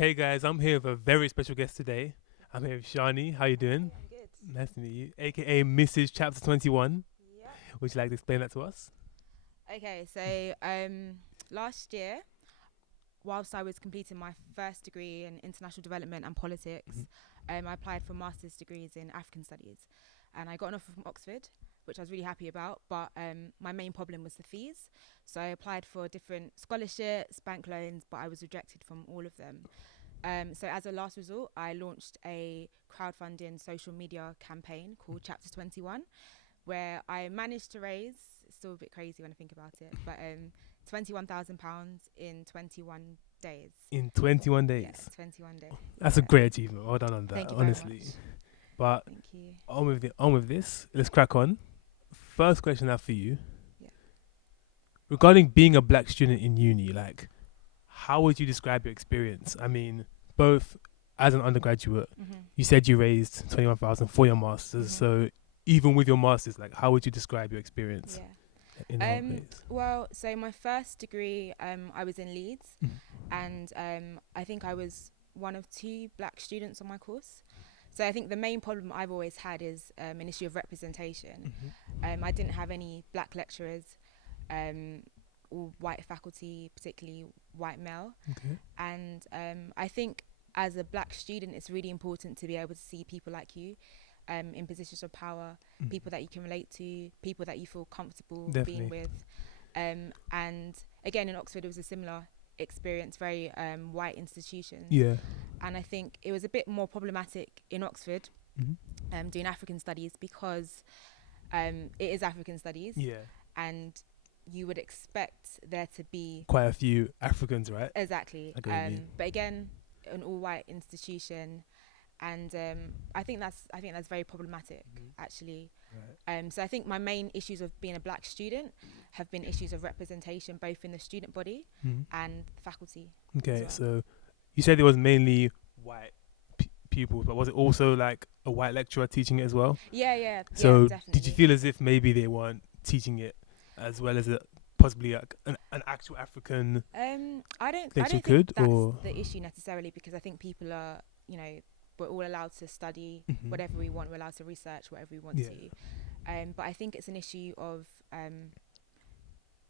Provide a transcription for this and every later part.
Hey guys, I'm here with a very special guest today. I'm here with Shani. How you doing? I'm good. Nice to meet you. AKA Mrs. Chapter 21. Yep. Would you like to explain that to us? Okay, so last year, whilst I was completing my first degree in international development and Hmm. politics, I applied for master's degrees in African studies, and I got an offer from Oxford, which I was really happy about. But my main problem was the fees, so I applied for different scholarships, bank loans, but I was rejected from all of them. So as a last resort, I launched a crowdfunding social media campaign called Chapter 21, where I managed to raise, it's still a bit crazy when I think about it, but £21,000 in 21 days. In 21 Yeah, days. 21 days. That's a Yeah. great achievement. Well done on that, Thank you very much. honestly. But Thank you. on with this. Let's crack on. First question I have for you. Yeah. Regarding being a black student in uni, like, how would you describe your experience? I mean, both as an undergraduate, Mhm. you said you raised 21,000 for your masters. Mhm. So even with your masters, like, how would you describe your experience Yeah. in the whole place? Well, so my first degree, I was in Leeds, Mhm. and I think I was one of two black students on my course. So I think the main problem I've always had is an issue of representation. Mhm. I didn't have any black lecturers, um, or white faculty, particularly white male. Okay. And I think as a black student, it's really important to be able to see people like you in positions of power, Mm. people that you can relate to, people that you feel comfortable being Definitely. with. And again, in Oxford, it was a similar experience, very white institutions. Yeah. And I think it was a bit more problematic in Oxford Mhm. doing African studies because it is African studies, Yeah. and you would expect there to be Quite a few Africans, right? exactly. I get what you mean. But again, an all-white institution, and I think that's very problematic, Mhm. actually. Right. So I think my main issues of being a black student have been issues of representation, both in the student body Mhm. and faculty as Okay, well. so you said it was mainly white pupils, but was it also like a white lecturer teaching it as well? Yeah, yeah, yeah, So did you definitely. feel as if maybe they weren't teaching it as well as possibly like an actual African I lecturer don't think could, that's or? the issue necessarily, because I think people are, we're all allowed to study Mhm. whatever we want. We're allowed to research whatever we want Yeah. to. But I think it's an issue of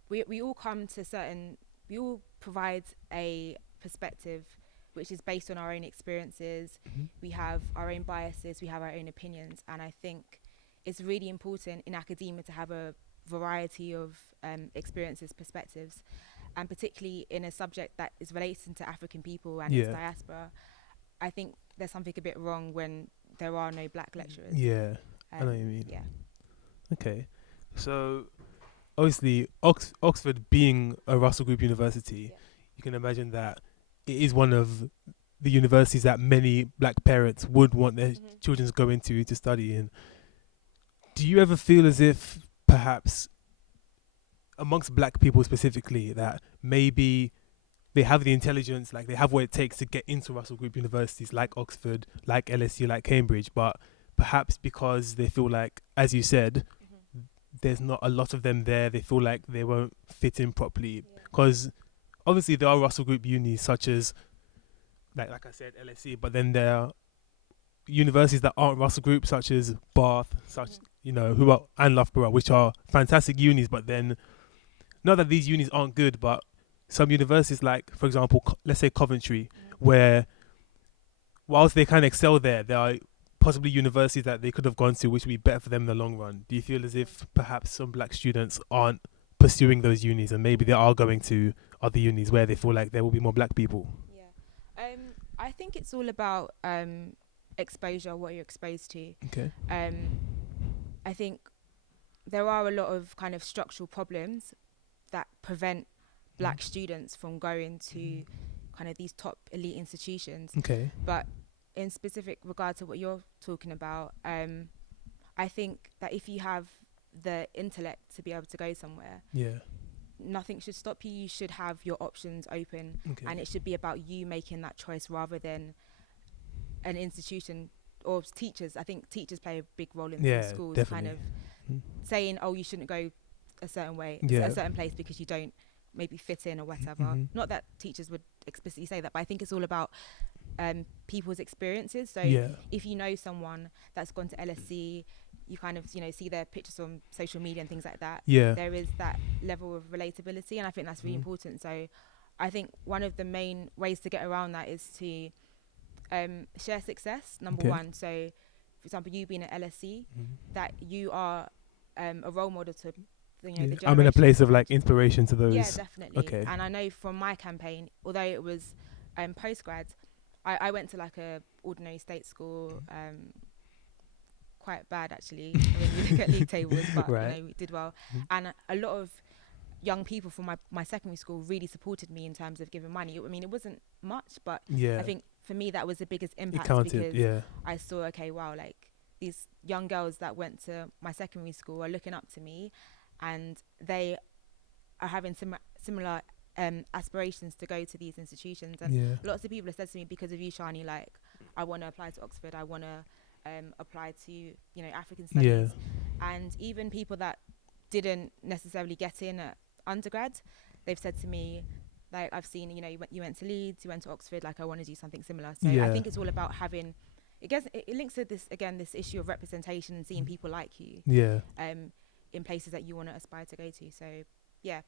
we all come to certain, we all provide a perspective which is based on our own experiences. Mhm. We have our own biases, we have our own opinions, and I think it's really important in academia to have a variety of experiences, perspectives, and particularly in a subject that is relating to African people and its Yeah. diaspora. I think there's something a bit wrong when there are no black lecturers. Yeah. I know what you mean. Yeah. Okay. So obviously Oxford being a Russell Group university, Yeah. you can imagine that it is one of the universities that many black parents would want their Mhm. children to go into to study in. Do you ever feel as if perhaps amongst black people specifically that maybe they have the intelligence, like they have what it takes to get into Russell Group universities like Oxford, like LSU, like Cambridge, but perhaps because they feel like, as you said, Mhm. there's not a lot of them there, they feel like they won't fit in properly. Yeah. Because obviously there are Russell Group unis such as, like I said, LSE, but then there are universities that aren't Russell Group, such as Bath, such Mhm. who are and Loughborough, which are fantastic unis. But Yeah. then, not that these unis aren't good, but some universities, like for example, let's say Coventry, Mhm. where whilst they can excel there are possibly universities that they could have gone to, which would be better for them in the long run. Do you feel as Mhm. if perhaps some black students aren't pursuing those unis, and maybe they are going to other unis where they feel like there will be more black people? Yeah. I think it's all about exposure, what you're exposed to. Okay. Um, I think there are a lot of kind of structural problems that prevent black students from going to kind of these top elite institutions. Okay. But in specific regard to what you're talking about, I think that if you have the intellect to be able to go somewhere, Yeah. nothing should stop you. You should have your options open, Okay. and it should be about you making that choice rather than an institution or teachers. I think teachers play a big role in some Yeah, schools, kind definitely. of Mm. saying, "Oh, you shouldn't go a certain way, a Yeah. certain place because you don't maybe fit in or whatever." Mm-hmm. Not that teachers would explicitly say that, but I think it's all about people's experiences. So Yeah. if you know someone that's gone to LSE, you kind of, you know, see their pictures on social media and things like that, Yeah. there is that level of relatability, and I think that's really important. So I think one of the main ways to get around that is to share success, number one. So for example, you being at LSE, that you are a role model to, you know, the generation. I'm in a place of behind. like inspiration to those. Yeah, definitely. Okay. And I know from my campaign, although it was post-grad, I went to like a ordinary state school, quite bad actually when you look at league tables, but Right. you know, we did well. And a lot of young people from my secondary school really supported me in terms of giving money. I mean, it wasn't much, but I think for me that was the biggest impact, counted, because I saw, okay, wow, like these young girls that went to my secondary school are looking up to me, and they are having similar aspirations to go to these institutions. And lots of people have said to me, because of you, Shani, like, I want to apply to Oxford, I want to apply to, you know, African studies. And even people that didn't necessarily get in at undergrad, they've said to me, like, I've seen, you know, you went to Leeds, you went to Oxford, like, I want to do something similar. So I think it's all about having, it links to this issue of representation and seeing people like you in places that you want to aspire to go to. So yeah,